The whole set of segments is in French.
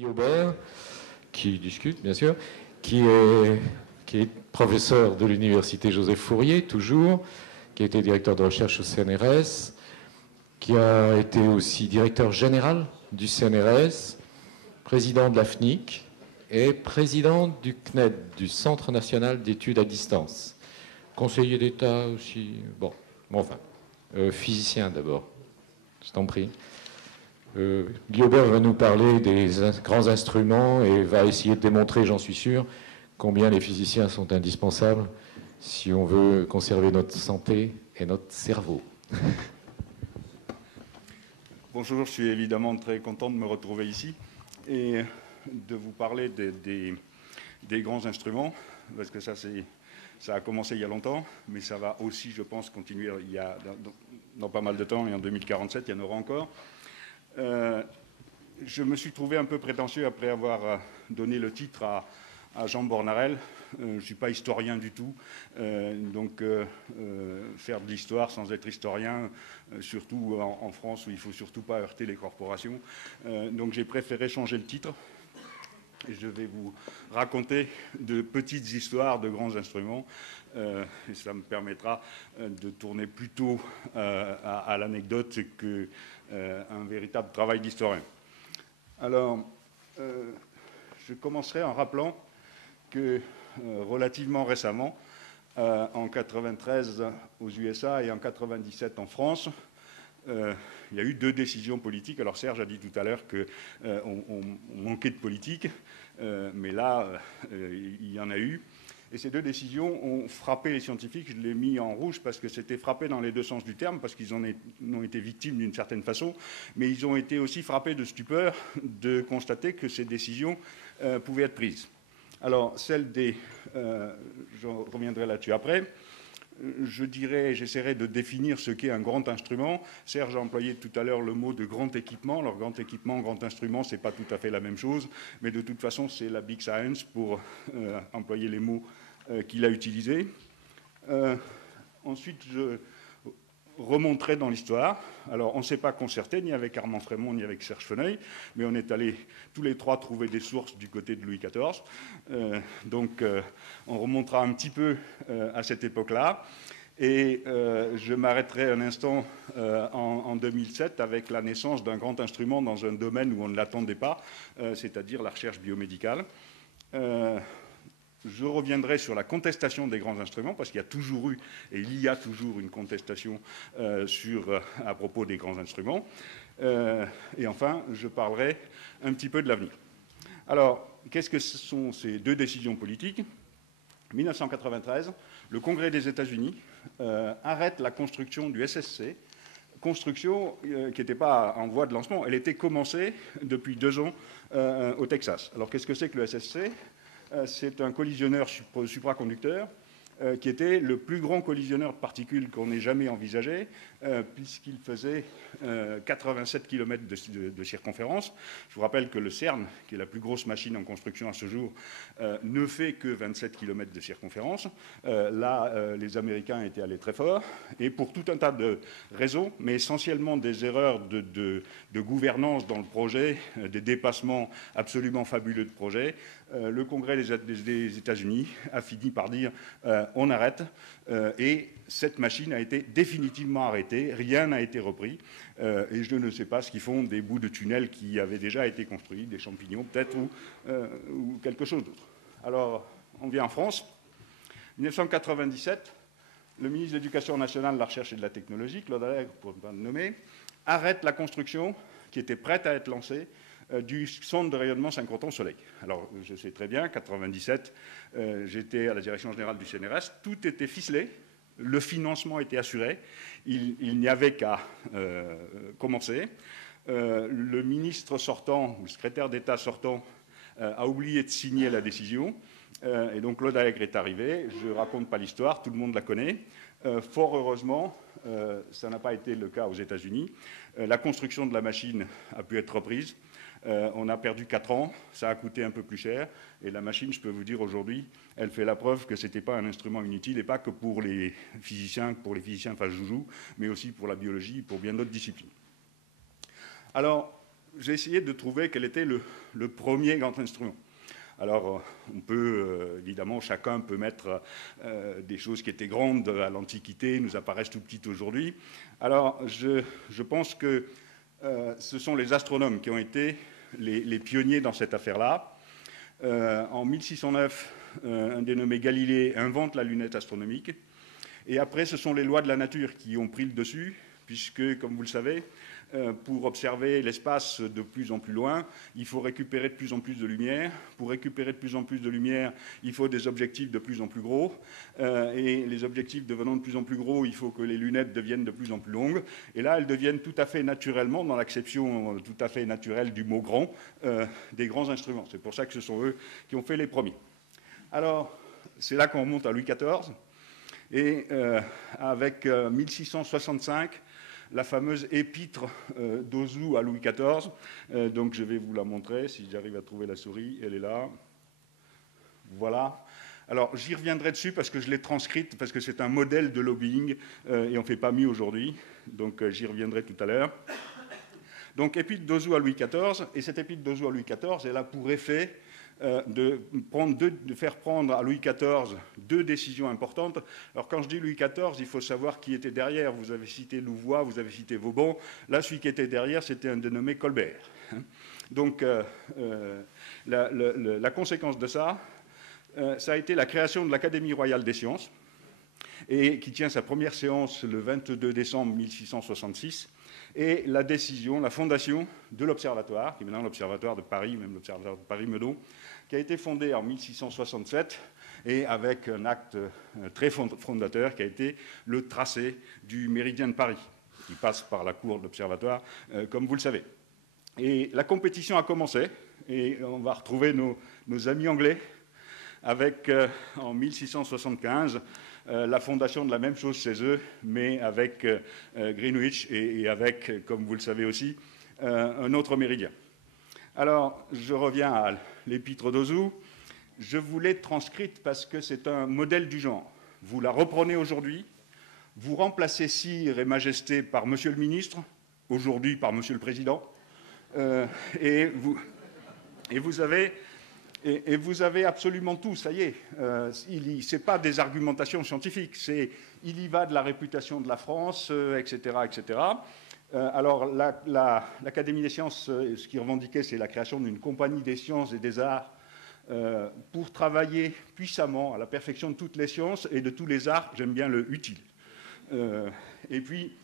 Guy Aubert, qui discute, bien sûr, qui est professeur de l'université Joseph Fourier, toujours, qui a été directeur de recherche au CNRS, qui a été aussi directeur général du CNRS, président de la FNIC et président du CNED, du Centre national d'études à distance. Conseiller d'État aussi, bon enfin, physicien d'abord, je t'en prie. Guy Aubert va nous parler des grands instruments et va essayer de démontrer, j'en suis sûr, combien les physiciens sont indispensables si on veut conserver notre santé et notre cerveau. Bonjour, je suis évidemment très content de me retrouver ici et de vous parler des grands instruments, parce que ça a commencé il y a longtemps, mais ça va aussi, je pense, continuer dans pas mal de temps, et en 2047, il y en aura encore. Je me suis trouvé un peu prétentieux après avoir donné le titre à Jean Bornarel. Je ne suis pas historien du tout, donc faire de l'histoire sans être historien, surtout en France où il ne faut surtout pas heurter les corporations. Donc j'ai préféré changer le titre. Et je vais vous raconter de petites histoires de grands instruments. Et ça me permettra de tourner plutôt à l'anecdote qu'un véritable travail d'historien. Alors, je commencerai en rappelant que relativement récemment, en 93 aux USA et en 97 en France, il y a eu deux décisions politiques. Alors Serge a dit tout à l'heure qu'on manquait de politique, mais là, il y en a eu. Et ces deux décisions ont frappé les scientifiques. Je l'ai mis en rouge parce que c'était frappé dans les deux sens du terme, parce qu'ils en ont été victimes d'une certaine façon, mais ils ont été aussi frappés de stupeur de constater que ces décisions pouvaient être prises. Alors, je reviendrai là-dessus après. J'essaierai de définir ce qu'est un grand instrument. Serge a employé tout à l'heure le mot de grand équipement. Alors, grand équipement, grand instrument, ce n'est pas tout à fait la même chose, mais de toute façon, c'est la big science pour employer les mots qu'il a utilisés. Ensuite, je remonterai dans l'histoire. Alors, on ne s'est pas concerté, ni avec Armand Frémont, ni avec Serge Feneuil, mais on est allés tous les trois trouver des sources du côté de Louis XIV. Donc, on remontera un petit peu à cette époque-là. Et je m'arrêterai un instant en 2007 avec la naissance d'un grand instrument dans un domaine où on ne l'attendait pas, c'est-à-dire la recherche biomédicale. Je reviendrai sur la contestation des grands instruments, parce qu'il y a toujours eu, et il y a toujours une contestation à propos des grands instruments. Et enfin, je parlerai un petit peu de l'avenir. Alors, qu'est-ce que sont ces deux décisions politiques ? 1993, le Congrès des États-Unis arrête la construction du SSC, construction qui n'était pas en voie de lancement, elle était commencée depuis 2 ans au Texas. Alors, qu'est-ce que c'est que le SSC ? C'est un collisionneur supraconducteur qui était le plus grand collisionneur de particules qu'on ait jamais envisagé, puisqu'il faisait 87 km de circonférence. Je vous rappelle que le CERN, qui est la plus grosse machine en construction à ce jour, ne fait que 27 km de circonférence. Là, les Américains étaient allés très fort, et pour tout un tas de raisons, mais essentiellement des erreurs de gouvernance dans le projet, des dépassements absolument fabuleux de projet, le Congrès des États-Unis a fini par dire on arrête, et cette machine a été définitivement arrêtée, rien n'a été repris, et je ne sais pas ce qu'ils font des bouts de tunnels qui avaient déjà été construits, des champignons peut-être, ou quelque chose d'autre. Alors, on vient en France. 1997, le ministre de l'Éducation nationale, de la Recherche et de la Technologie, Claude Allègre, pour ne pas le nommer, arrête la construction qui était prête à être lancée du centre de rayonnement synchroton-soleil. Alors, je sais très bien, 1997, j'étais à la direction générale du CNRS, tout était ficelé, le financement était assuré, il n'y avait qu'à commencer. Le ministre sortant, ou le secrétaire d'État sortant, a oublié de signer la décision, et donc Claude Allègre est arrivé. Je ne raconte pas l'histoire, tout le monde la connaît. Fort heureusement, ça n'a pas été le cas aux États-Unis. La construction de la machine a pu être reprise. On a perdu 4 ans, ça a coûté un peu plus cher, et la machine, je peux vous dire aujourd'hui, elle fait la preuve que ce n'était pas un instrument inutile, et pas que pour les physiciens face joujou, mais aussi pour la biologie et pour bien d'autres disciplines. Alors, j'ai essayé de trouver quel était le premier grand instrument. Alors, on peut, évidemment, chacun peut mettre des choses qui étaient grandes à l'Antiquité, nous apparaissent tout petites aujourd'hui. Alors, je pense que ce sont les astronomes qui ont été les pionniers dans cette affaire-là. En 1609, un dénommé Galilée invente la lunette astronomique. Et après, ce sont les lois de la nature qui ont pris le dessus, puisque, comme vous le savez, pour observer l'espace de plus en plus loin, il faut récupérer de plus en plus de lumière. Pour récupérer de plus en plus de lumière, il faut des objectifs de plus en plus gros. Et les objectifs devenant de plus en plus gros, il faut que les lunettes deviennent de plus en plus longues. Et là, elles deviennent tout à fait naturellement, dans l'acception tout à fait naturelle du mot grand, des grands instruments. C'est pour ça que ce sont eux qui ont fait les premiers. Alors, c'est là qu'on remonte à Louis XIV. Et avec 1665, la fameuse épître d'Ozou à Louis XIV. Donc je vais vous la montrer, si j'arrive à trouver la souris, elle est là. Voilà. Alors j'y reviendrai dessus parce que je l'ai transcrite, parce que c'est un modèle de lobbying, et on ne fait pas mieux aujourd'hui. Donc j'y reviendrai tout à l'heure. Donc épître d'Ozou à Louis XIV, et cette épître d'Ozou à Louis XIV, elle a pour effet de faire prendre à Louis XIV deux décisions importantes. Alors quand je dis Louis XIV, il faut savoir qui était derrière. Vous avez cité Louvois, vous avez cité Vauban. Là, celui qui était derrière, c'était un dénommé Colbert. Donc la conséquence de ça, ça a été la création de l'Académie royale des sciences, et qui tient sa première séance le 22 décembre 1666. Et la décision, la fondation de l'Observatoire, qui est maintenant l'Observatoire de Paris, même l'Observatoire de Paris-Meudon, qui a été fondé en 1667, et avec un acte très fondateur qui a été le tracé du méridien de Paris, qui passe par la cour de l'Observatoire, comme vous le savez. Et la compétition a commencé, et on va retrouver nos amis anglais, avec, en 1675, la fondation de la même chose chez eux, mais avec Greenwich et avec, comme vous le savez aussi, un autre méridien. Alors, je reviens à l'épître d'Ozou. Je vous l'ai transcrite parce que c'est un modèle du genre. Vous la reprenez aujourd'hui, vous remplacez Sire et Majesté par Monsieur le Ministre, aujourd'hui par Monsieur le Président, et vous avez absolument tout, ça y est. Ce n'est pas des argumentations scientifiques, il y va de la réputation de la France, etc., etc. Alors, l'Académie des sciences, ce qui revendiquait, c'est la création d'une compagnie des sciences et des arts pour travailler puissamment à la perfection de toutes les sciences et de tous les arts, j'aime bien le utile. Et puis,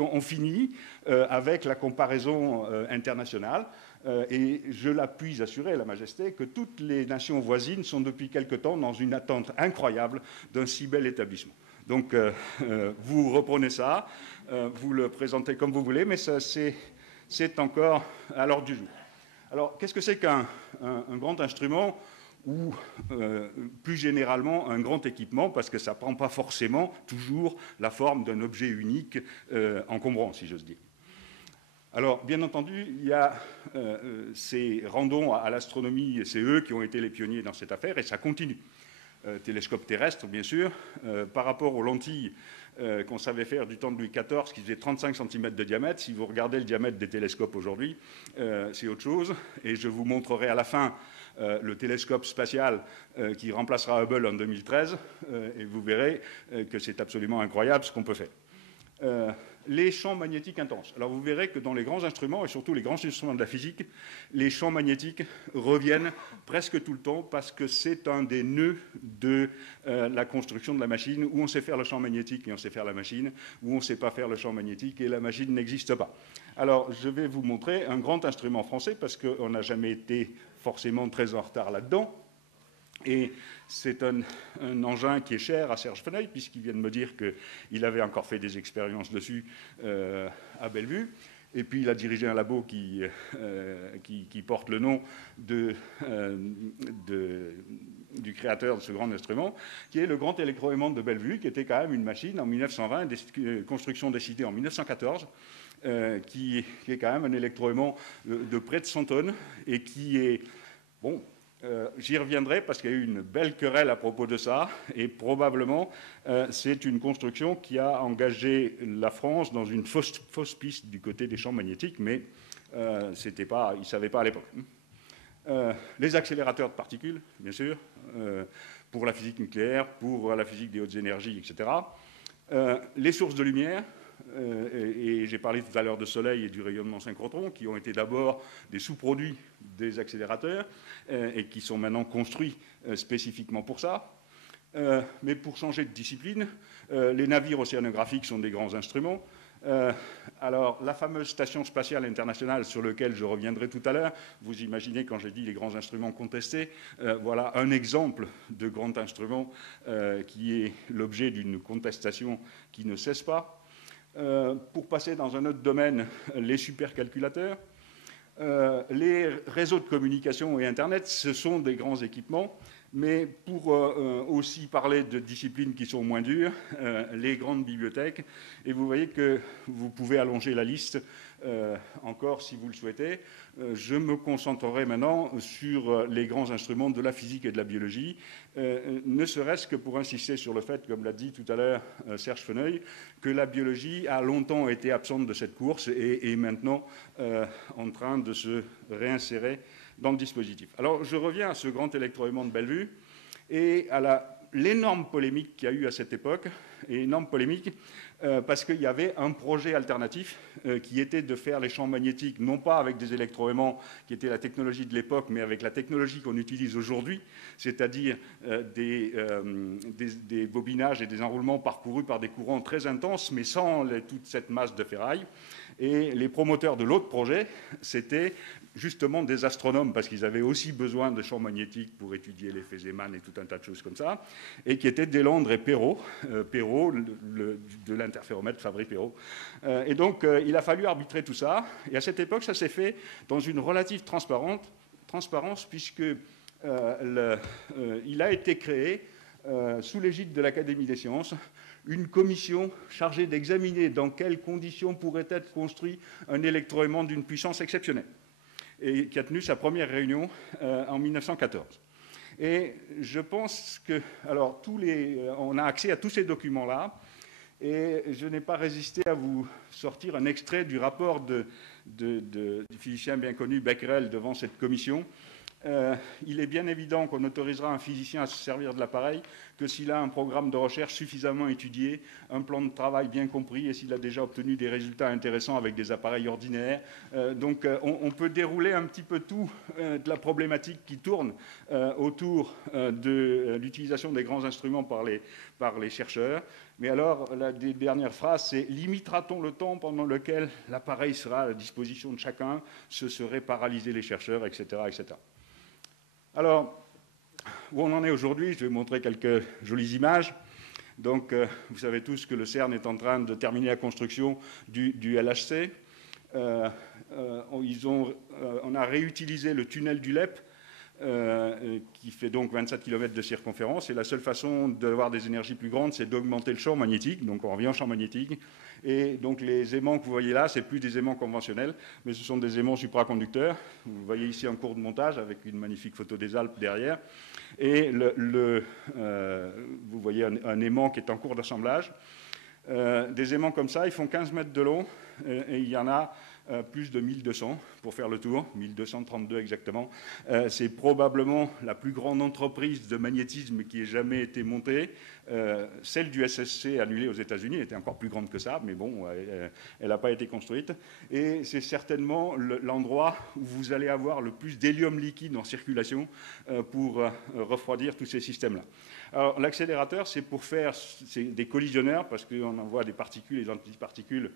on finit avec la comparaison internationale. Et je la puis assurer à la Majesté que toutes les nations voisines sont depuis quelque temps dans une attente incroyable d'un si bel établissement. Donc, vous reprenez ça, vous le présentez comme vous voulez, mais c'est encore à l'ordre du jour. Alors, qu'est-ce que c'est qu'un grand instrument ou, plus généralement, un grand équipement, parce que ça ne prend pas forcément toujours la forme d'un objet unique encombrant, si j'ose dire. Alors, bien entendu, il y a rendons à l'astronomie, c'est eux qui ont été les pionniers dans cette affaire, et ça continue. Télescope terrestre, bien sûr, par rapport aux lentilles qu'on savait faire du temps de Louis XIV, qui faisait 35 cm de diamètre. Si vous regardez le diamètre des télescopes aujourd'hui, c'est autre chose. Et je vous montrerai à la fin le télescope spatial qui remplacera Hubble en 2013, et vous verrez que c'est absolument incroyable ce qu'on peut faire. Les champs magnétiques intenses. Alors vous verrez que dans les grands instruments, et surtout les grands instruments de la physique, les champs magnétiques reviennent presque tout le temps parce que c'est un des nœuds de la construction de la machine, où on sait faire le champ magnétique et on sait faire la machine, où on ne sait pas faire le champ magnétique et la machine n'existe pas. Alors je vais vous montrer un grand instrument français parce qu'on n'a jamais été forcément très en retard là-dedans. Et c'est un engin qui est cher à Serge Feneuil, puisqu'il vient de me dire qu'il avait encore fait des expériences dessus à Bellevue. Et puis il a dirigé un labo qui porte le nom du créateur de ce grand instrument, qui est le grand électroaimant de Bellevue, qui était quand même une machine en 1920, construction décidée en 1914, qui est quand même un électroaimant de près de 100 tonnes, et qui est, bon, J'y reviendrai parce qu'il y a eu une belle querelle à propos de ça, et probablement c'est une construction qui a engagé la France dans une fausse piste du côté des champs magnétiques, mais ils ne savaient pas à l'époque. Les accélérateurs de particules, bien sûr, pour la physique nucléaire, pour la physique des hautes énergies, etc. Les sources de lumière, et j'ai parlé tout à l'heure de soleil et du rayonnement synchrotron, qui ont été d'abord des sous-produits des accélérateurs et qui sont maintenant construits spécifiquement pour ça. Mais pour changer de discipline, les navires océanographiques sont des grands instruments. Alors, la fameuse station spatiale internationale sur laquelle je reviendrai tout à l'heure, vous imaginez quand j'ai dit les grands instruments contestés, voilà un exemple de grand instrument qui est l'objet d'une contestation qui ne cesse pas. Pour passer dans un autre domaine, les supercalculateurs, les réseaux de communication et Internet, ce sont des grands équipements, mais pour aussi parler de disciplines qui sont moins dures, les grandes bibliothèques, et vous voyez que vous pouvez allonger la liste encore si vous le souhaitez. Je me concentrerai maintenant sur les grands instruments de la physique et de la biologie, ne serait-ce que pour insister sur le fait, comme l'a dit tout à l'heure Serge Feneuil, que la biologie a longtemps été absente de cette course et est maintenant en train de se réinsérer dans le dispositif. Alors, je reviens à ce grand électroaimant de Bellevue et à l'énorme polémique qu'il y a eu à cette époque, et énorme polémique parce qu'il y avait un projet alternatif qui était de faire les champs magnétiques, non pas avec des électroaimants qui étaient la technologie de l'époque, mais avec la technologie qu'on utilise aujourd'hui, c'est-à-dire des bobinages et des enroulements parcourus par des courants très intenses, mais sans toute cette masse de ferraille. Et les promoteurs de l'autre projet, c'était justement des astronomes, parce qu'ils avaient aussi besoin de champs magnétiques pour étudier l'effet Zeeman et tout un tas de choses comme ça, et qui étaient Deslandres et Perot, de l'interféromètre Fabry-Perot. Et donc, il a fallu arbitrer tout ça, et à cette époque, ça s'est fait dans une relative transparence, puisque il a été créé, sous l'égide de l'Académie des sciences, une commission chargée d'examiner dans quelles conditions pourrait être construit un électroaimant d'une puissance exceptionnelle, et qui a tenu sa première réunion en 1914. Et je pense que, alors, on a accès à tous ces documents-là, et je n'ai pas résisté à vous sortir un extrait du rapport du physicien bien connu Becquerel devant cette commission. Il est bien évident qu'on autorisera un physicien à se servir de l'appareil que s'il a un programme de recherche suffisamment étudié, un plan de travail bien compris et s'il a déjà obtenu des résultats intéressants avec des appareils ordinaires. Donc on peut dérouler un petit peu tout de la problématique qui tourne autour de l'utilisation des grands instruments par les chercheurs. Mais alors, la dernière phrase, c'est « limitera-t-on le temps pendant lequel l'appareil sera à la disposition de chacun ? Ce serait paralyser les chercheurs, etc. etc. » Alors, où on en est aujourd'hui, je vais vous montrer quelques jolies images. Donc, vous savez tous que le CERN est en train de terminer la construction du LHC. On a réutilisé le tunnel du LEP, qui fait donc 27 km de circonférence. Et la seule façon d'avoir des énergies plus grandes, c'est d'augmenter le champ magnétique. Donc, on revient au champ magnétique. Et donc, les aimants que vous voyez là, ce n'est plus des aimants conventionnels, mais ce sont des aimants supraconducteurs. Vous voyez ici en cours de montage, avec une magnifique photo des Alpes derrière. Et vous voyez un aimant qui est en cours d'assemblage. Des aimants comme ça, ils font 15 mètres de long, et il y en a plus de 1200 pour faire le tour, 1232 exactement. C'est probablement la plus grande entreprise de magnétisme qui ait jamais été montée. Celle du SSC annulée aux États-Unis était encore plus grande que ça, mais bon, elle n'a pas été construite. Et c'est certainement l'endroit où vous allez avoir le plus d'hélium liquide en circulation pour refroidir tous ces systèmes-là. Alors, l'accélérateur, c'est pour faire des collisionneurs, parce qu'on envoie des particules et des antiparticules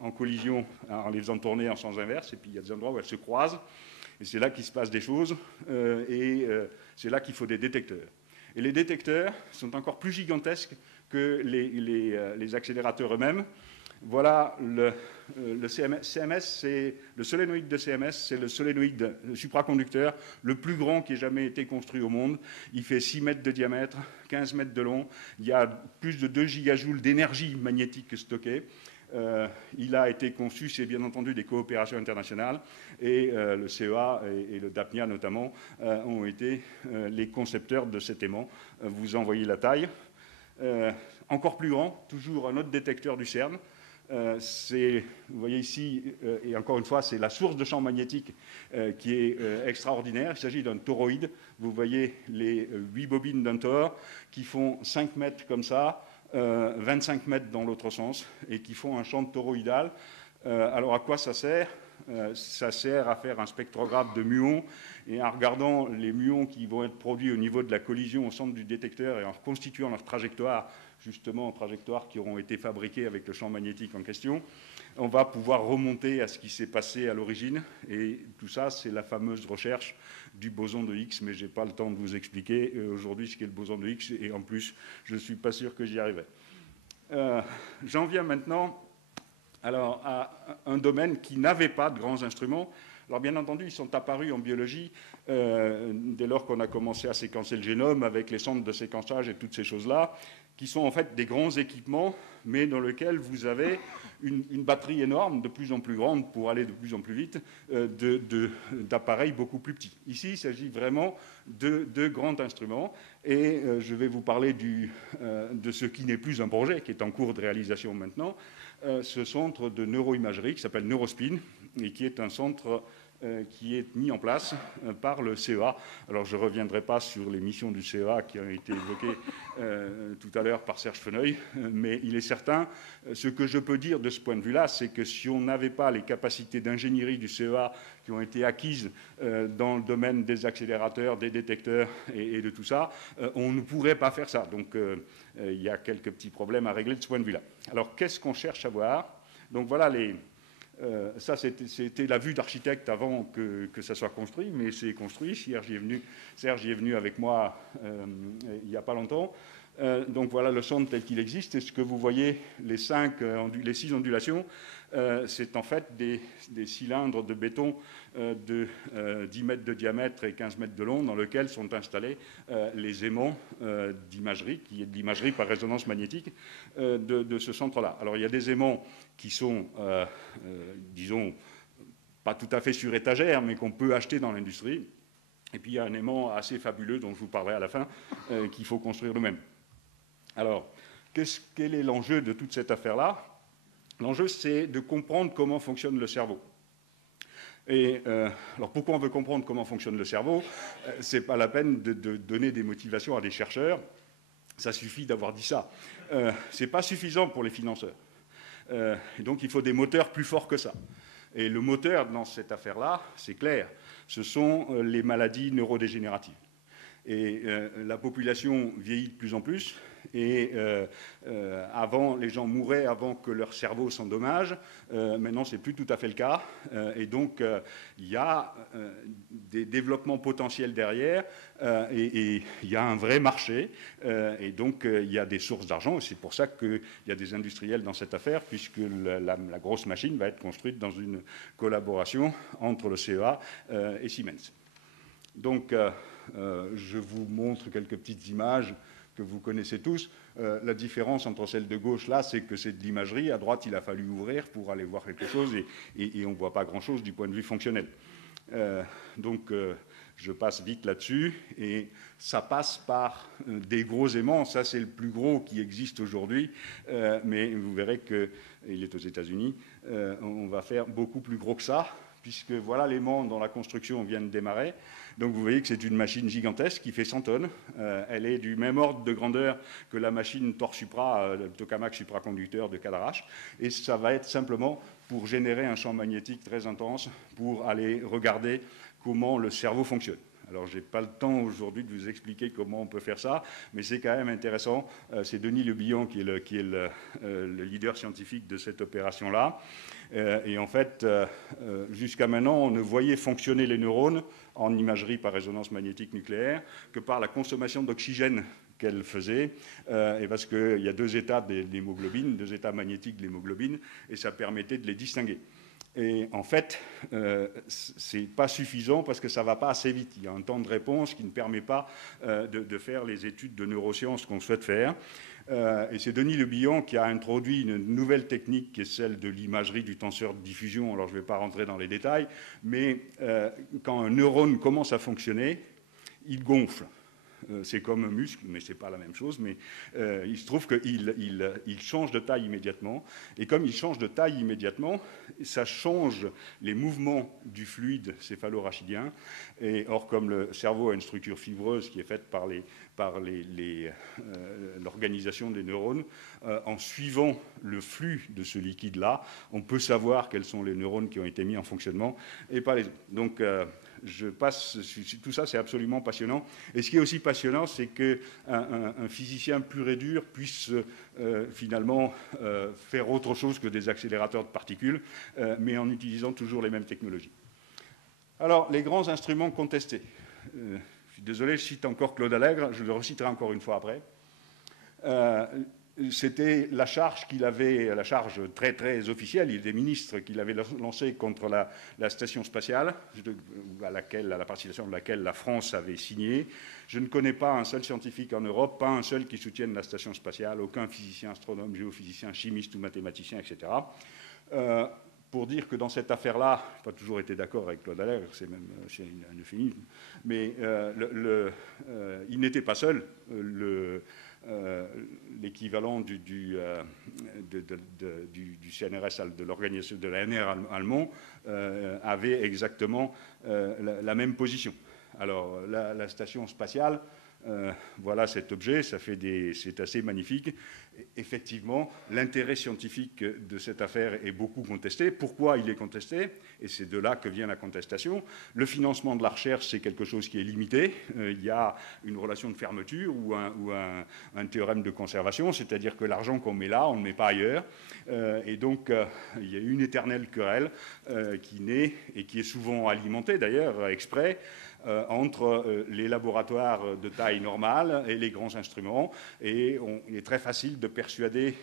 en collision en les faisant tourner en sens inverse, et puis il y a des endroits où elles se croisent, et c'est là qu'il se passe des choses, et c'est là qu'il faut des détecteurs. Et les détecteurs sont encore plus gigantesques que les accélérateurs eux-mêmes. Voilà le CMS, c'est le solénoïde de CMS, c'est le solénoïde supraconducteur le plus grand qui ait jamais été construit au monde. Il fait 6 mètres de diamètre, 15 mètres de long. Il y a plus de 2 gigajoules d'énergie magnétique stockée. Il a été conçu, c'est bien entendu des coopérations internationales, et le CEA et le DAPNIA notamment ont été les concepteurs de cet aimant. Vous en voyez la taille. Encore plus grand, toujours un autre détecteur du CERN. Vous voyez ici, et encore une fois, c'est la source de champ magnétique qui est extraordinaire. Il s'agit d'un toroïde. Vous voyez les 8 bobines d'un tor qui font 5 mètres comme ça, 25 mètres dans l'autre sens, et qui font un champ toroïdal. Alors à quoi ça sert ? Ça sert à faire un spectrographe de muons, et en regardant les muons qui vont être produits au niveau de la collision au centre du détecteur et en reconstituant leur trajectoire, justement trajectoires qui auront été fabriquées avec le champ magnétique en question, on va pouvoir remonter à ce qui s'est passé à l'origine. Et tout ça, c'est la fameuse recherche du boson de Higgs, mais je n'ai pas le temps de vous expliquer aujourd'hui ce qu'est le boson de Higgs, et en plus, je ne suis pas sûr que j'y arriverai. J'en viens maintenant alors, à un domaine qui n'avait pas de grands instruments. Alors bien entendu, ils sont apparus en biologie dès lors qu'on a commencé à séquencer le génome avec les centres de séquençage et toutes ces choses-là, qui sont en fait des grands équipements, mais dans lesquels vous avez une batterie énorme, de plus en plus grande pour aller de plus en plus vite, d'appareils beaucoup plus petits. Ici, il s'agit vraiment de grands instruments, et je vais vous parler de ce qui n'est plus un projet, qui est en cours de réalisation maintenant, ce centre de neuroimagerie qui s'appelle Neurospin, et qui est un centre qui est mis en place par le CEA. Alors, je ne reviendrai pas sur les missions du CEA qui ont été évoquées tout à l'heure par Serge Feneuil, mais il est certain, ce que je peux dire de ce point de vue-là, c'est que si on n'avait pas les capacités d'ingénierie du CEA qui ont été acquises dans le domaine des accélérateurs, des détecteurs et de tout ça, on ne pourrait pas faire ça. Donc, il y a quelques petits problèmes à régler de ce point de vue-là. Alors, qu'est-ce qu'on cherche à voir ? Donc, voilà ça, c'était la vue d'architecte avant que ça soit construit, mais c'est construit. Serge y est venu avec moi il n'y a pas longtemps. Donc voilà le centre tel qu'il existe. Et ce que vous voyez, les 6 ondulations, c'est en fait des cylindres de béton de 10 mètres de diamètre et 15 mètres de long, dans lesquels sont installés les aimants d'imagerie, qui est de l'imagerie par résonance magnétique de ce centre-là. Alors il y a des aimants qui sont, disons, pas tout à fait sur étagère, mais qu'on peut acheter dans l'industrie. Et puis il y a un aimant assez fabuleux, dont je vous parlerai à la fin, qu'il faut construire nous-mêmes. Alors, quel est l'enjeu de toute cette affaire-là ? L'enjeu, c'est de comprendre comment fonctionne le cerveau. Et alors, pourquoi on veut comprendre comment fonctionne le cerveau ? Ce n'est pas la peine de donner des motivations à des chercheurs. Ça suffit d'avoir dit ça. Ce n'est pas suffisant pour les financeurs. Et donc, il faut des moteurs plus forts que ça. Et le moteur dans cette affaire-là, c'est clair, ce sont les maladies neurodégénératives. Et la population vieillit de plus en plus. Et avant, les gens mouraient avant que leur cerveau s'endommage. Maintenant, ce n'est plus tout à fait le cas. Et donc, il y a des développements potentiels derrière. Et il y a un vrai marché. Et donc, il y a des sources d'argent. Et c'est pour ça qu'il y a des industriels dans cette affaire, puisque la grosse machine va être construite dans une collaboration entre le CEA et Siemens. Donc, je vous montre quelques petites images que vous connaissez tous. La différence entre celle de gauche, là, c'est que c'est de l'imagerie. À droite, il a fallu ouvrir pour aller voir quelque chose, et on ne voit pas grand-chose du point de vue fonctionnel. Donc, je passe vite là-dessus, et ça passe par des gros aimants. Ça, c'est le plus gros qui existe aujourd'hui, mais vous verrez qu'il est aux États-Unis. On va faire beaucoup plus gros que ça, puisque voilà l'aimant dont la construction vient de démarrer. Donc vous voyez que c'est une machine gigantesque qui fait 100 tonnes. Elle est du même ordre de grandeur que la machine Thor Supra, le tokamak supraconducteur de Cadarache. Et ça va être simplement pour générer un champ magnétique très intense pour aller regarder comment le cerveau fonctionne. Alors, je n'ai pas le temps aujourd'hui de vous expliquer comment on peut faire ça, mais c'est quand même intéressant. C'est Denis Le Bihan qui est le leader scientifique de cette opération-là. Et en fait, jusqu'à maintenant, on ne voyait fonctionner les neurones en imagerie par résonance magnétique nucléaire que par la consommation d'oxygène qu'elle faisait, et parce qu'il y a 2 états de l'hémoglobine, 2 états magnétiques de l'hémoglobine, et ça permettait de les distinguer. Et en fait, ce n'est pas suffisant parce que ça ne va pas assez vite. Il y a un temps de réponse qui ne permet pas de faire les études de neurosciences qu'on souhaite faire. Et c'est Denis Le Bihan qui a introduit une nouvelle technique qui est celle de l'imagerie du tenseur de diffusion. Alors je ne vais pas rentrer dans les détails, mais quand un neurone commence à fonctionner, il gonfle. C'est comme un muscle, mais ce n'est pas la même chose. Mais il se trouve qu'il change de taille immédiatement. Et comme il change de taille immédiatement, ça change les mouvements du fluide céphalorachidien. Et or, comme le cerveau a une structure fibreuse qui est faite par l'organisation des neurones, en suivant le flux de ce liquide-là, on peut savoir quels sont les neurones qui ont été mis en fonctionnement et pas les autres. Donc, je passe, tout ça c'est absolument passionnant. Et ce qui est aussi passionnant, c'est qu'un physicien pur et dur puisse finalement faire autre chose que des accélérateurs de particules, mais en utilisant toujours les mêmes technologies. Alors, les grands instruments contestés. Je suis désolé, je cite encore Claude Allègre, je le reciterai encore une fois après. C'était la charge qu'il avait, la charge très très officielle, il était ministre, qu'il avait lancée contre la station spatiale, à la participation de laquelle la France avait signé. Je ne connais pas un seul scientifique en Europe, pas un seul qui soutienne la station spatiale, aucun physicien, astronome, géophysicien, chimiste ou mathématicien, etc. Pour dire que dans cette affaire-là, je n'ai pas toujours été d'accord avec Claude Allègre, c'est même un euphémisme, mais il n'était pas seul. L'équivalent du CNRS, de l'organisation de l'ANR allemand, avait exactement la même position. Alors, la station spatiale, voilà cet objet, c'est assez magnifique. Effectivement, l'intérêt scientifique de cette affaire est beaucoup contesté. Pourquoi il est contesté? Et c'est de là que vient la contestation. Le financement de la recherche, c'est quelque chose qui est limité. Il y a une relation de fermeture ou un théorème de conservation, c'est-à-dire que l'argent qu'on met là, on ne le met pas ailleurs. Et donc, il y a une éternelle querelle qui naît et qui est souvent alimentée, d'ailleurs, exprès, entre les laboratoires de taille normale et les grands instruments. Et il est très facile de persuader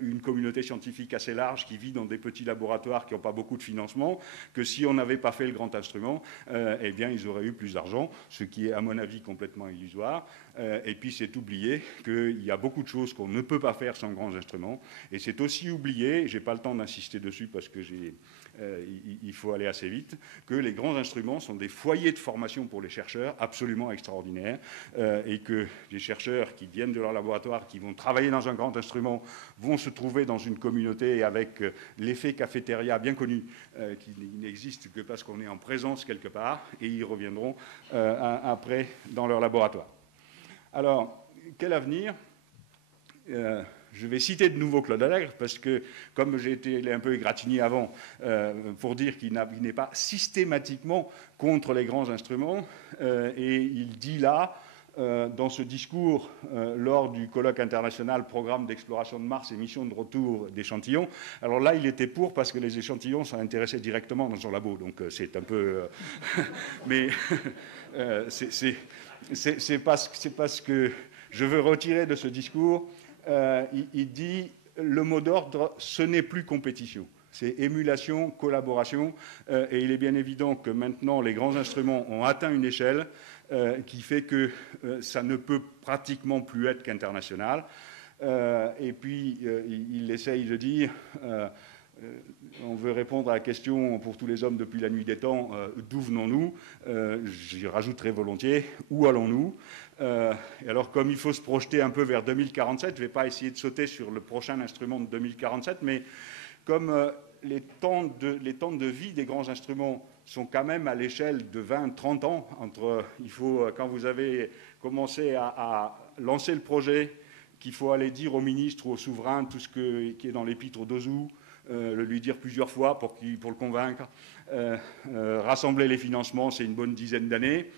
une communauté scientifique assez large qui vit dans des petits laboratoires qui n'ont pas beaucoup de financement que si on n'avait pas fait le grand instrument, eh bien, ils auraient eu plus d'argent, ce qui est, à mon avis, complètement illusoire. Et puis, c'est oublié qu'il y a beaucoup de choses qu'on ne peut pas faire sans grands instruments. Et c'est aussi oublié, je n'ai pas le temps d'insister dessus parce que il faut aller assez vite, que les grands instruments sont des foyers de formation pour les chercheurs absolument extraordinaires et que les chercheurs qui viennent de leur laboratoire, qui vont travailler dans un grand instrument, vont se trouver dans une communauté avec l'effet cafétéria bien connu qui n'existe que parce qu'on est en présence quelque part et ils reviendront après dans leur laboratoire. Alors, quel avenir ? Je vais citer de nouveau Claude Allègre, parce que, comme j'ai été un peu égratigné avant, pour dire qu'il n'est pas systématiquement contre les grands instruments, et il dit là, dans ce discours, lors du colloque international Programme d'exploration de Mars et mission de retour d'échantillons, alors là, il était pour, parce que les échantillons sont intéressés directement dans son labo, donc c'est un peu... mais c'est pas ce que je veux retirer de ce discours. Il dit le mot d'ordre, ce n'est plus compétition, c'est émulation, collaboration, et il est bien évident que maintenant les grands instruments ont atteint une échelle qui fait que ça ne peut pratiquement plus être qu'international. Et puis il essaye de dire on veut répondre à la question pour tous les hommes depuis la nuit des temps, d'où venons-nous? J'y rajouterai volontiers, où allons-nous? Et alors, comme il faut se projeter un peu vers 2047, je ne vais pas essayer de sauter sur le prochain instrument de 2047, mais comme les temps de vie des grands instruments sont quand même à l'échelle de 20-30 ans, quand vous avez commencé à lancer le projet, qu'il faut aller dire au ministre ou au souverain tout ce qui est dans l'épître d'Ozu, le lui dire plusieurs fois pour le convaincre. Rassembler les financements, c'est une bonne dizaine d'années.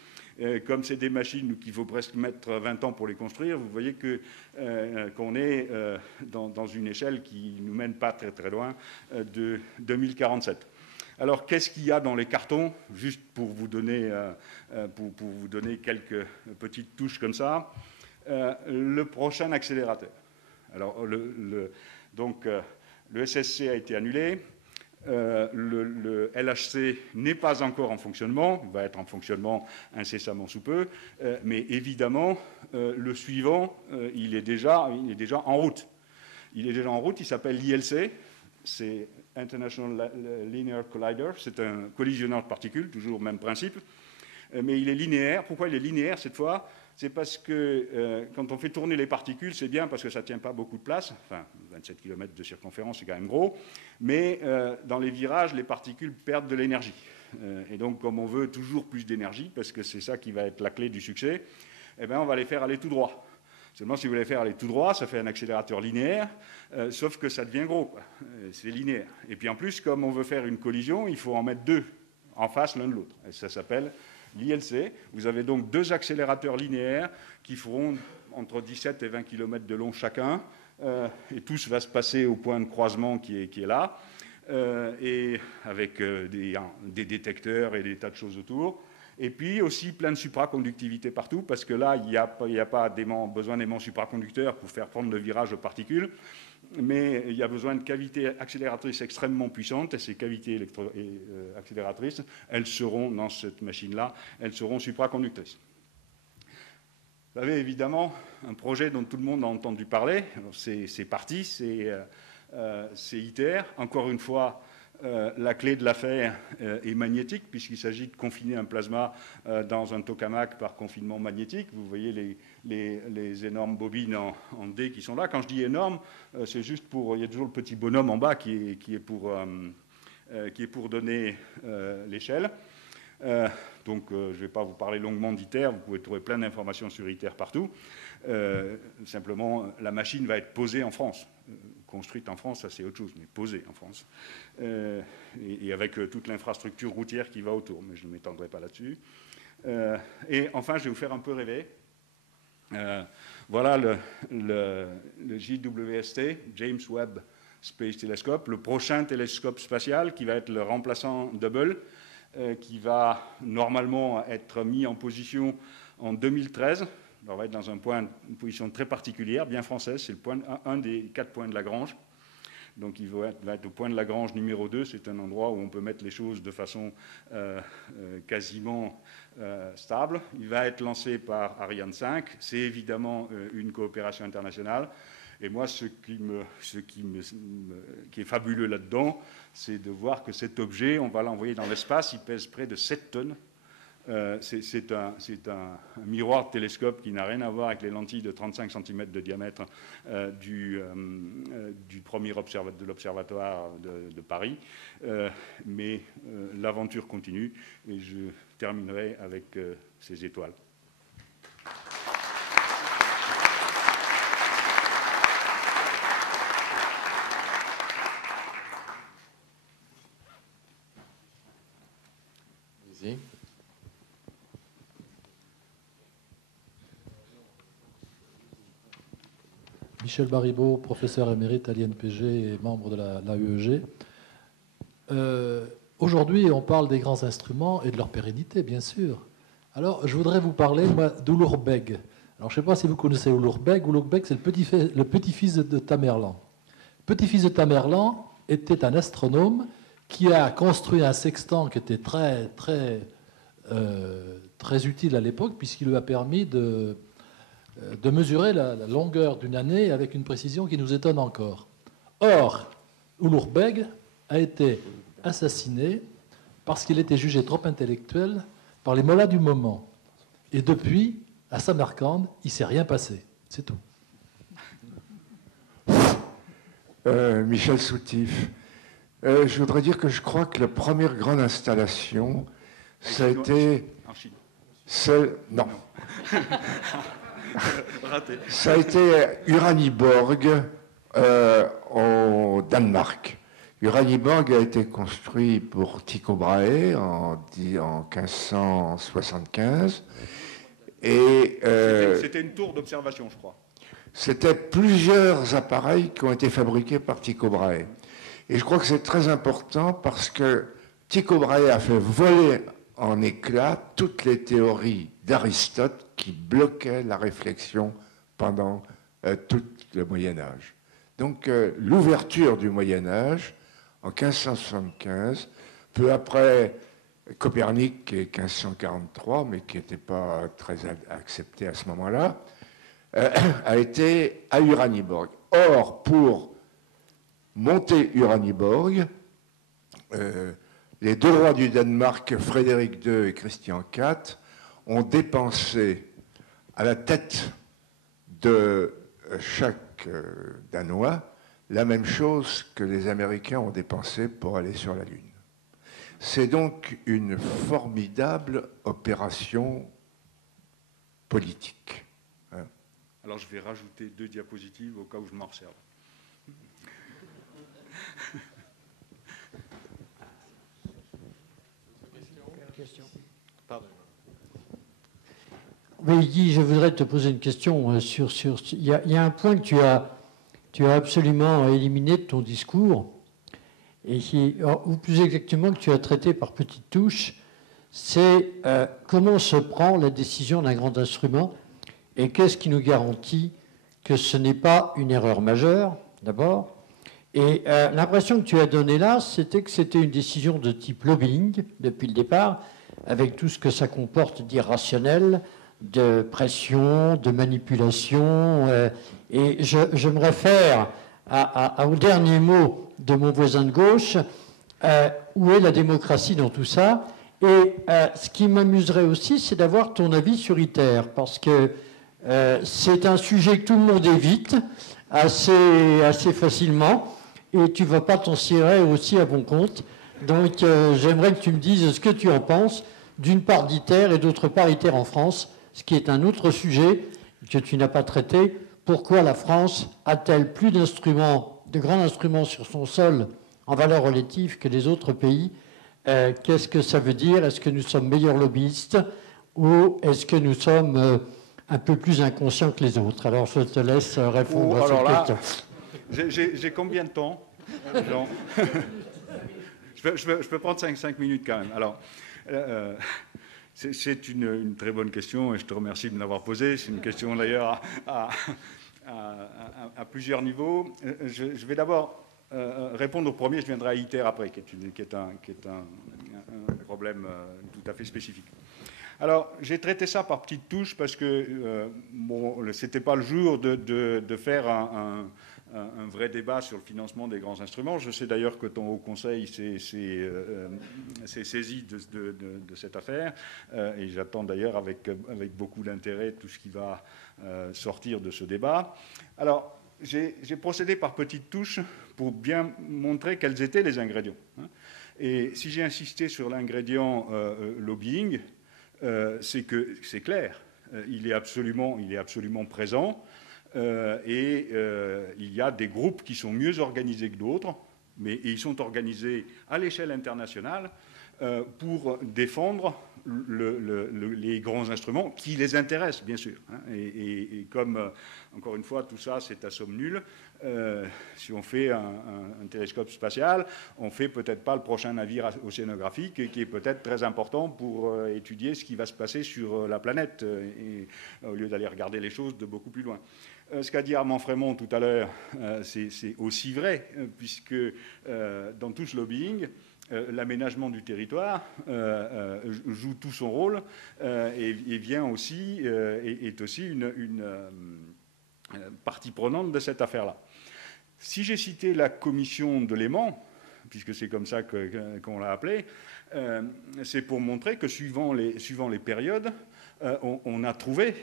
Comme c'est des machines qu'il faut presque mettre 20 ans pour les construire, vous voyez qu'on est dans une échelle qui ne nous mène pas très très loin de 2047. Alors, qu'est-ce qu'il y a dans les cartons? Juste pour vous donner quelques petites touches comme ça. Le prochain accélérateur. Alors, donc, le SSC a été annulé. Le LHC n'est pas encore en fonctionnement, il va être en fonctionnement incessamment sous peu, mais évidemment, le suivant, il est déjà en route. Il est déjà en route, il s'appelle l'ILC, c'est International Linear Collider, c'est un collisionneur de particules, toujours le même principe, mais il est linéaire. Pourquoi il est linéaire cette fois? C'est parce que quand on fait tourner les particules, c'est bien parce que ça ne tient pas beaucoup de place. Enfin, 27 km de circonférence, c'est quand même gros. Mais dans les virages, les particules perdent de l'énergie. Et donc, comme on veut toujours plus d'énergie, parce que c'est ça qui va être la clé du succès, eh bien, on va les faire aller tout droit. Seulement, si vous voulez les faire aller tout droit, ça fait un accélérateur linéaire, sauf que ça devient gros. C'est linéaire. Et puis en plus, comme on veut faire une collision, il faut en mettre deux en face l'un de l'autre. Et ça s'appelle l'ILC. Vous avez donc deux accélérateurs linéaires qui feront entre 17 et 20 km de long chacun, et tout va se passer au point de croisement qui est là, et avec des détecteurs et des tas de choses autour. Et puis aussi plein de supraconductivité partout, parce que là, il n'y a pas besoin d'aimants supraconducteurs pour faire prendre le virage aux particules, mais il y a besoin de cavités accélératrices extrêmement puissantes, et ces cavités accélératrices, elles seront dans cette machine-là, elles seront supraconductrices. Vous avez évidemment un projet dont tout le monde a entendu parler, c'est parti, c'est ITER. Encore une fois, la clé de l'affaire est magnétique, puisqu'il s'agit de confiner un plasma dans un tokamak par confinement magnétique. Vous voyez les énormes bobines en D qui sont là. Quand je dis énorme, c'est juste pour... Il y a toujours le petit bonhomme en bas qui est pour donner l'échelle. Donc, je ne vais pas vous parler longuement d'ITER. Vous pouvez trouver plein d'informations sur ITER partout. Simplement, la machine va être posée en France. Construite en France, ça c'est autre chose, mais posée en France. Et avec toute l'infrastructure routière qui va autour, mais je ne m'étendrai pas là-dessus. Et enfin, je vais vous faire un peu rêver. Voilà le JWST, James Webb Space Telescope, le prochain télescope spatial qui va être le remplaçant d'Hubble, qui va normalement être mis en position en 2013. On va être dans une position très particulière, bien française, c'est un des 4 points de Lagrange. Donc il va être au point de Lagrange numéro 2, c'est un endroit où on peut mettre les choses de façon quasiment stable. Il va être lancé par Ariane 5, c'est évidemment une coopération internationale. Et moi, ce qui est fabuleux là-dedans, c'est de voir que cet objet, on va l'envoyer dans l'espace, il pèse près de 7 tonnes. C'est un miroir de télescope qui n'a rien à voir avec les lentilles de 35 cm de diamètre du premier de l'observatoire de Paris. Mais l'aventure continue et je terminerai avec ces étoiles. Allez-y. Michel Baribeau, professeur émérite à l'INPG et membre de l'AEEG. Aujourd'hui, on parle des grands instruments et de leur pérennité, bien sûr. Alors, je voudrais vous parler d'Ulugh Beg. Alors, je ne sais pas si vous connaissez Ulugh Beg. Ulugh Beg, c'est le petit-fils de Tamerlan. Le petit-fils de Tamerlan était un astronome qui a construit un sextant qui était très utile à l'époque, puisqu'il lui a permis de mesurer la longueur d'une année avec une précision qui nous étonne encore. Or, Ulugh Beg a été assassiné parce qu'il était jugé trop intellectuel par les mollahs du moment. Et depuis, à Samarcande, il ne s'est rien passé. C'est tout. Michel Soutif. Je voudrais dire que je crois que la première grande installation, ça a été celle... Non. Ça a été Uraniborg au Danemark. Uraniborg a été construit pour Tycho Brahe en 1575. Et c'était une tour d'observation, je crois. C'était plusieurs appareils qui ont été fabriqués par Tycho Brahe. Et je crois que c'est très important parce que Tycho Brahe a fait voler en éclats toutes les théories d'Aristote qui bloquaient la réflexion pendant tout le Moyen-Âge. Donc l'ouverture du Moyen-Âge en 1575, peu après Copernic qui est 1543, mais qui n'était pas très accepté à ce moment-là, a été à Uraniborg. Or, pour monter Uraniborg, les deux rois du Danemark, Frédéric II et Christian IV, ont dépensé à la tête de chaque Danois la même chose que les Américains ont dépensé pour aller sur la Lune. C'est donc une formidable opération politique. Alors je vais rajouter 2 diapositives au cas où je m'en resserve. Pardon. Oui, Guy, je voudrais te poser une question sur... Il y a un point que tu as absolument éliminé de ton discours, ou plus exactement que tu as traité par petites touches, c'est comment se prend la décision d'un grand instrument et qu'est-ce qui nous garantit que ce n'est pas une erreur majeure, d'abord. Et l'impression que tu as donnée là, c'était que c'était une décision de type lobbying, depuis le départ, avec tout ce que ça comporte d'irrationnel, de pression, de manipulation. Et je me réfère au dernier mot de mon voisin de gauche, où est la démocratie dans tout ça? Et ce qui m'amuserait aussi, c'est d'avoir ton avis sur ITER, parce que c'est un sujet que tout le monde évite assez facilement, et tu ne vas pas t'en tirer aussi à bon compte. Donc j'aimerais que tu me dises ce que tu en penses, d'une part d'ITER et d'autre part ITER en France, ce qui est un autre sujet que tu n'as pas traité. Pourquoi la France a-t-elle plus d'instruments, de grands instruments sur son sol en valeur relative que les autres pays? Qu'est-ce que ça veut dire? Est-ce que nous sommes meilleurs lobbyistes ou est-ce que nous sommes un peu plus inconscients que les autres? Alors je te laisse répondre à cette question. J'ai combien de temps, Jean? je peux prendre 5 minutes quand même. Alors, c'est une très bonne question et je te remercie de me l'avoir posée. C'est une question d'ailleurs à plusieurs niveaux. Je vais d'abord répondre au premier, je viendrai à ITER après, qui est un problème tout à fait spécifique. Alors, j'ai traité ça par petites touches parce que ce n'était pas le jour de faire un vrai débat sur le financement des grands instruments. Je sais d'ailleurs que ton Haut Conseil s'est saisi de cette affaire et j'attends d'ailleurs avec beaucoup d'intérêt tout ce qui va sortir de ce débat. Alors, j'ai procédé par petites touches pour bien montrer quels étaient les ingrédients. Et si j'ai insisté sur l'ingrédient lobbying, c'est que c'est clair, il est absolument présent. Et il y a des groupes qui sont mieux organisés que d'autres, mais ils sont organisés à l'échelle internationale pour défendre les grands instruments qui les intéressent, bien sûr. Et comme, encore une fois, tout ça, c'est à somme nulle, si on fait un télescope spatial, on ne fait peut-être pas le prochain navire océanographique qui est peut-être très important pour étudier ce qui va se passer sur la planète, et, au lieu d'aller regarder les choses de beaucoup plus loin. Ce qu'a dit Armand Frémont tout à l'heure, c'est aussi vrai, puisque dans tout ce lobbying, l'aménagement du territoire joue tout son rôle et vient aussi, est aussi une partie prenante de cette affaire-là. Si j'ai cité la commission de Léman, puisque c'est comme ça qu'on l'a appelée, c'est pour montrer que suivant les périodes, on a trouvé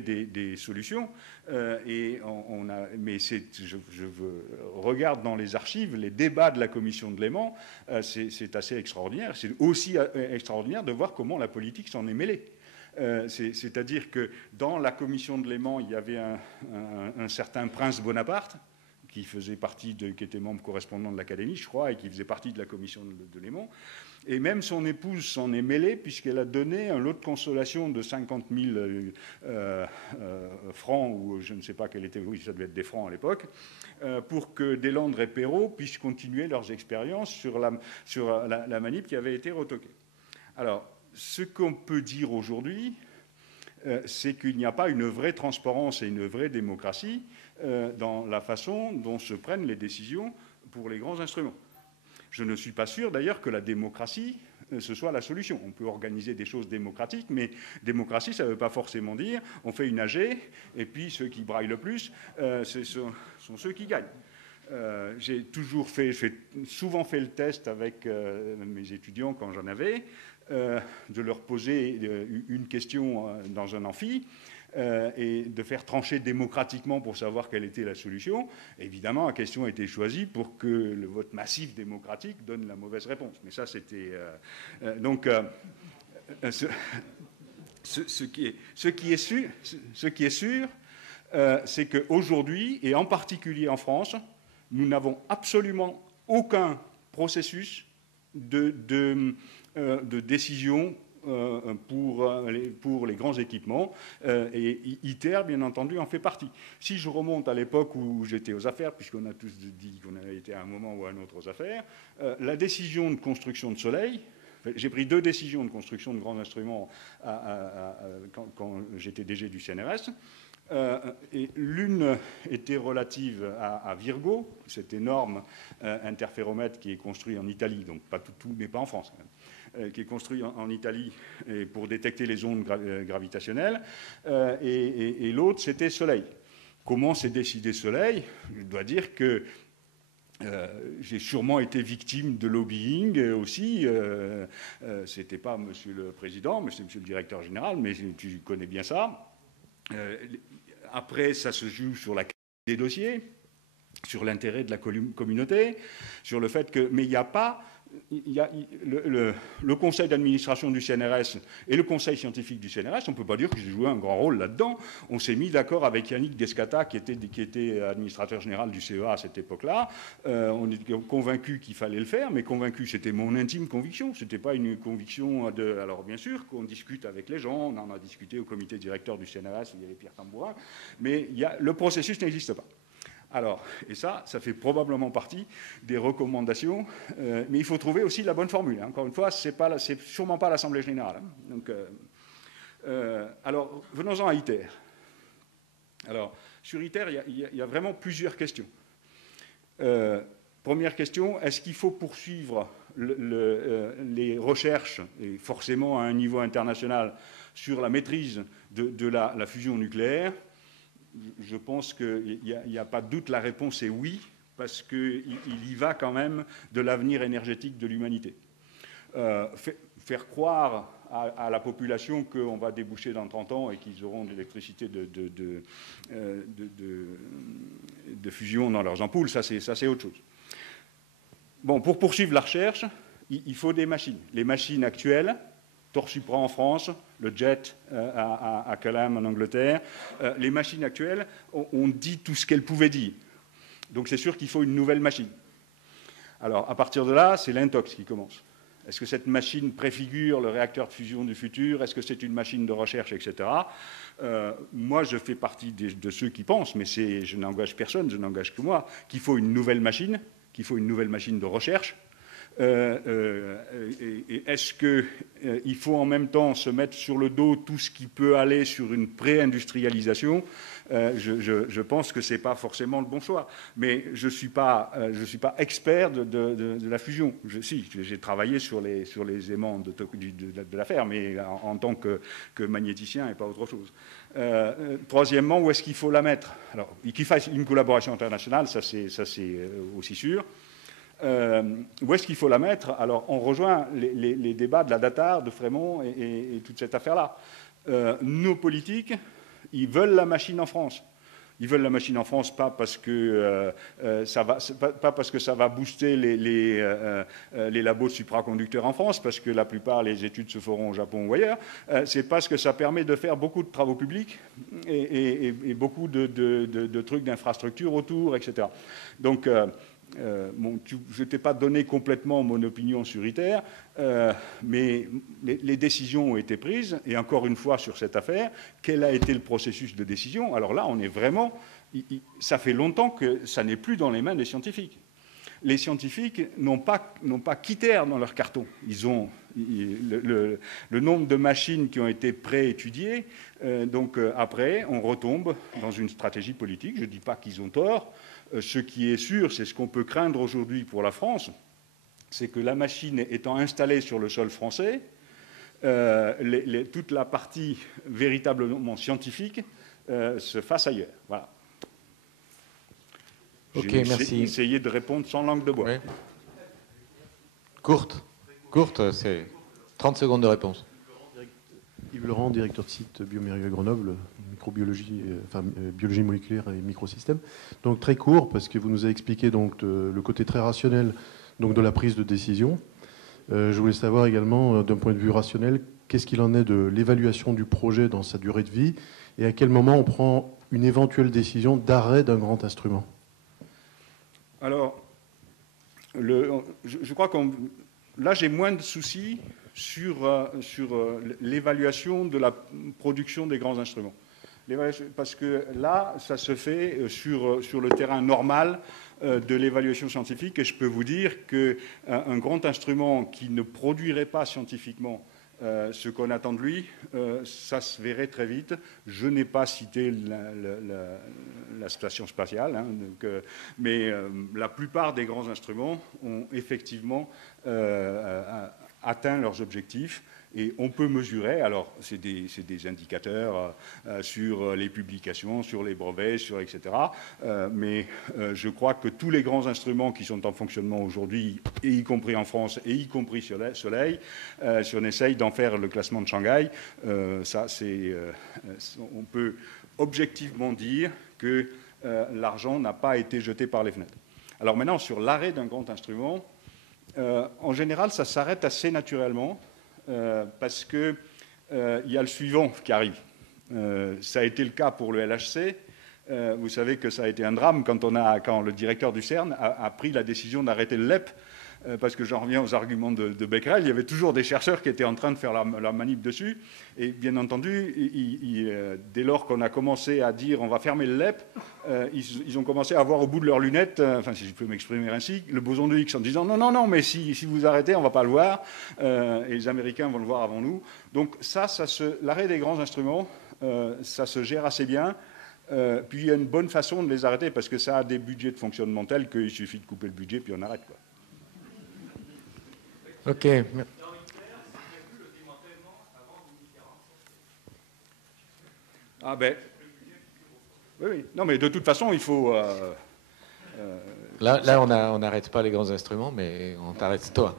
des solutions, mais je regarde dans les archives les débats de la commission de Léman, c'est assez extraordinaire. C'est aussi extraordinaire de voir comment la politique s'en est mêlée. C'est-à-dire que dans la commission de Léman, il y avait un certain prince Bonaparte, qui faisait partie qui était membre correspondant de l'Académie, je crois, et qui faisait partie de la commission de Léman. Et même son épouse s'en est mêlée, puisqu'elle a donné un lot de consolation de 50 000 francs, ou je ne sais pas quel était, oui, ça devait être des francs à l'époque, pour que Deslandres et Perrault puissent continuer leurs expériences sur la manip qui avait été retoquée. Alors, ce qu'on peut dire aujourd'hui, c'est qu'il n'y a pas une vraie transparence et une vraie démocratie dans la façon dont se prennent les décisions pour les grands instruments. Je ne suis pas sûr d'ailleurs que la démocratie, ce soit la solution. On peut organiser des choses démocratiques, mais démocratie, ça ne veut pas forcément dire on fait une AG, et puis ceux qui braillent le plus, sont ceux qui gagnent. J'ai souvent fait le test avec mes étudiants quand j'en avais, de leur poser une question dans un amphi, et de faire trancher démocratiquement pour savoir quelle était la solution. Évidemment, la question a été choisie pour que le vote massif démocratique donne la mauvaise réponse. Mais ça, c'était... ce qui est sûr, c'est qu'aujourd'hui, et en particulier en France, nous n'avons absolument aucun processus de décision pour les grands équipements, et ITER, bien entendu, en fait partie. Si je remonte à l'époque où j'étais aux affaires, puisqu'on a tous dit qu'on avait été à un moment ou à un autre aux affaires, la décision de construction de Soleil, j'ai pris 2 décisions de construction de grands instruments quand j'étais DG du CNRS, et l'une était relative à Virgo, cet énorme interféromètre qui est construit en Italie, donc pas tout, mais pas en France, quand même, qui est construit en Italie pour détecter les ondes gravitationnelles, et l'autre, c'était Soleil. Comment s'est décidé Soleil? Je dois dire que j'ai sûrement été victime de lobbying aussi. C'était pas Monsieur le Président, mais c'est Monsieur le Directeur Général, mais tu connais bien ça. Après, ça se joue sur la qualité des dossiers, sur l'intérêt de la communauté, sur le fait que... Mais il n'y a pas... le conseil d'administration du CNRS et le conseil scientifique du CNRS, on ne peut pas dire que j'ai joué un grand rôle là-dedans. On s'est mis d'accord avec Yannick Descata, qui était administrateur général du CEA à cette époque-là. On était convaincus qu'il fallait le faire, mais convaincus, c'était mon intime conviction. Ce n'était pas une conviction de... Alors bien sûr qu'on discute avec les gens, on en a discuté au comité directeur du CNRS, il y avait Pierre Tambourin, mais le processus n'existe pas. Alors, et ça fait probablement partie des recommandations, mais il faut trouver aussi la bonne formule. Hein. Encore une fois, c'est sûrement pas l'Assemblée générale. Hein. Donc, alors, venons-en à ITER. Alors, sur ITER, il y a vraiment plusieurs questions. Première question, est-ce qu'il faut poursuivre les recherches, et forcément à un niveau international, sur la maîtrise de la fusion nucléaire? Je pense qu'il n'y a pas de doute, la réponse est oui, parce qu'il y va quand même de l'avenir énergétique de l'humanité. Faire croire à la population qu'on va déboucher dans 30 ans et qu'ils auront de l'électricité de fusion dans leurs ampoules, ça c'est autre chose. Bon, pour poursuivre la recherche, il faut des machines. Les machines actuelles... Torsupra en France, le JET à Culham en Angleterre. Les machines actuelles ont dit tout ce qu'elles pouvaient dire. Donc c'est sûr qu'il faut une nouvelle machine. Alors à partir de là, c'est l'intox qui commence. Est-ce que cette machine préfigure le réacteur de fusion du futur? Est-ce que c'est une machine de recherche, etc. Moi, je fais partie de ceux qui pensent, mais je n'engage personne, je n'engage que moi, qu'il faut une nouvelle machine, de recherche. Et est-ce qu'il faut en même temps se mettre sur le dos tout ce qui peut aller sur une pré-industrialisation? Je pense que ce n'est pas forcément le bon choix. Mais je ne suis pas expert de la fusion. J'ai travaillé sur les aimants de l'affaire, mais en tant que magnéticien et pas autre chose. Troisièmement, où est-ce qu'il faut la mettre? Alors, qu'il fasse une collaboration internationale, ça c'est aussi sûr. Où est-ce qu'il faut la mettre? Alors, on rejoint les débats de la DATAR, de Frémont et toute cette affaire-là. Nos politiques, ils veulent la machine en France. Ils veulent la machine en France pas parce que ça va booster les labos de supraconducteurs en France, parce que la plupart des études se feront au Japon ou ailleurs. C'est parce que ça permet de faire beaucoup de travaux publics et beaucoup de trucs d'infrastructure autour, etc. Donc, je ne t'ai pas donné complètement mon opinion sur ITER, mais les décisions ont été prises, et encore une fois sur cette affaire, quel a été le processus de décision? Alors là, on est vraiment... Ça fait longtemps que ça n'est plus dans les mains des scientifiques. Les scientifiques n'ont pas qu'ITER dans leur carton. Ils ont le nombre de machines qui ont été pré-étudiées. Donc après, on retombe dans une stratégie politique. Je ne dis pas qu'ils ont tort. Ce qui est sûr, c'est ce qu'on peut craindre aujourd'hui pour la France, c'est que la machine étant installée sur le sol français, toute la partie véritablement scientifique se fasse ailleurs. Voilà. Ok, J'ai merci. essayé de répondre sans langue de bois. Ouais. Courte, c'est 30 secondes de réponse. Yves Laurent, directeur de site Biomérieux à Grenoble, microbiologie, biologie moléculaire et microsystèmes. Donc très court, parce que vous nous avez expliqué donc, le côté très rationnel donc, de la prise de décision. Je voulais savoir également, d'un point de vue rationnel, qu'est-ce qu'il en est de l'évaluation du projet dans sa durée de vie et à quel moment on prend une éventuelle décision d'arrêt d'un grand instrument. Alors, je crois que là, j'ai moins de soucis sur l'évaluation de la production des grands instruments. Parce que là, ça se fait sur le terrain normal de l'évaluation scientifique. Et je peux vous dire qu'un grand instrument qui ne produirait pas scientifiquement ce qu'on attend de lui, ça se verrait très vite. Je n'ai pas cité la station spatiale, hein, mais la plupart des grands instruments ont effectivement atteint leurs objectifs. Et on peut mesurer, alors c'est des indicateurs sur les publications, sur les brevets, etc. Mais je crois que tous les grands instruments qui sont en fonctionnement aujourd'hui, et y compris en France, et y compris sur le Soleil, si on essaye d'en faire le classement de Shanghai, on peut objectivement dire que l'argent n'a pas été jeté par les fenêtres. Alors maintenant, sur l'arrêt d'un grand instrument, en général, ça s'arrête assez naturellement. Parce qu'il y a le suivant qui arrive. Ça a été le cas pour le LHC. Vous savez que ça a été un drame quand le directeur du CERN a pris la décision d'arrêter le LEP, parce que j'en reviens aux arguments de Becquerel, il y avait toujours des chercheurs qui étaient en train de faire la manip dessus, et bien entendu, dès lors qu'on a commencé à dire on va fermer le LEP, ils ont commencé à voir au bout de leurs lunettes, enfin si je peux m'exprimer ainsi, le boson de Higgs en disant non, mais si vous arrêtez, on ne va pas le voir, et les Américains vont le voir avant nous. Donc l'arrêt des grands instruments, ça se gère assez bien. Puis il y a une bonne façon de les arrêter, parce que ça a des budgets de fonctionnement tels qu'il suffit de couper le budget, puis on arrête, quoi. Ok. Ah ben, oui. Non, mais de toute façon, il faut... Là, on n'arrête pas les grands instruments, mais on t'arrête toi.